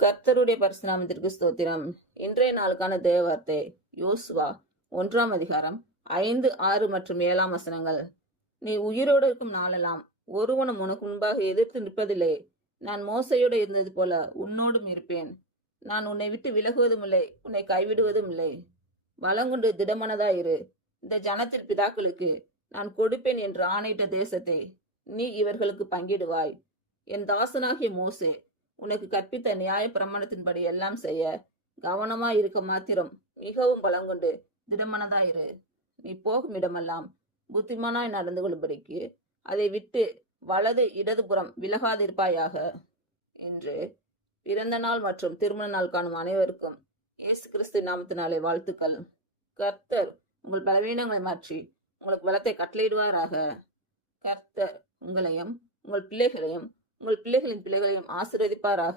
கர்த்தருடைய பரிசுநாமத்திற்கு ஸ்தோத்திரம். இன்றைய நாளுக்கான தேவ வார்த்தை யோசுவா 1ஆம் அதிகாரம் 5, 6 மற்றும் 7ஆம் வசனங்கள். நீ உயிரோடு இருக்கும் நாளெல்லாம் ஒருவனும் உனக்கு முன்பாக எதிர்த்து நிற்பதில்லை. நான் மோசையோடு இருந்தது போல உன்னோடும் இருப்பேன். நான் உன்னை விட்டு விலகுவதும் இல்லை, உன்னை கைவிடுவதும் இல்லை. பலங்கொண்டு திடமனதாயிரு. இந்த ஜனத்தின் பிதாக்களுக்கு நான் கொடுப்பேன் என்று ஆணையிட்ட தேசத்தை நீ இவர்களுக்கு பங்கிடுவாய். என் தாசனாகிய மோசே உனக்கு கற்பித்த நியாய பிரமாணத்தின்படி எல்லாம் செய்ய கவனமாய் இருக்க மாத்திரம் மிகவும் பலங்கொண்டு திடமனதாயிரு. நீ போகும் இடமெல்லாம் புத்திமானாய் நடந்து கொள்ளும்படிக்கு அதை விட்டு வலது இடதுபுறம் விலகாதிருப்பாயாக என்று பிறந்த நாள் மற்றும் திருமண நாள் காணும் அனைவருக்கும் இயேசு கிறிஸ்து நாமத்தினாலே வாழ்த்துக்கள். கர்த்தர் உங்கள் பலவீனங்களை மாற்றி உங்களுக்கு பலத்தை கட்டளையிடுவாராக. கர்த்தர் உங்களையும் உங்கள் பிள்ளைகளையும் உங்கள் பிள்ளைகளின் பிள்ளைகளையும் ஆசீர்வதிப்பாராக.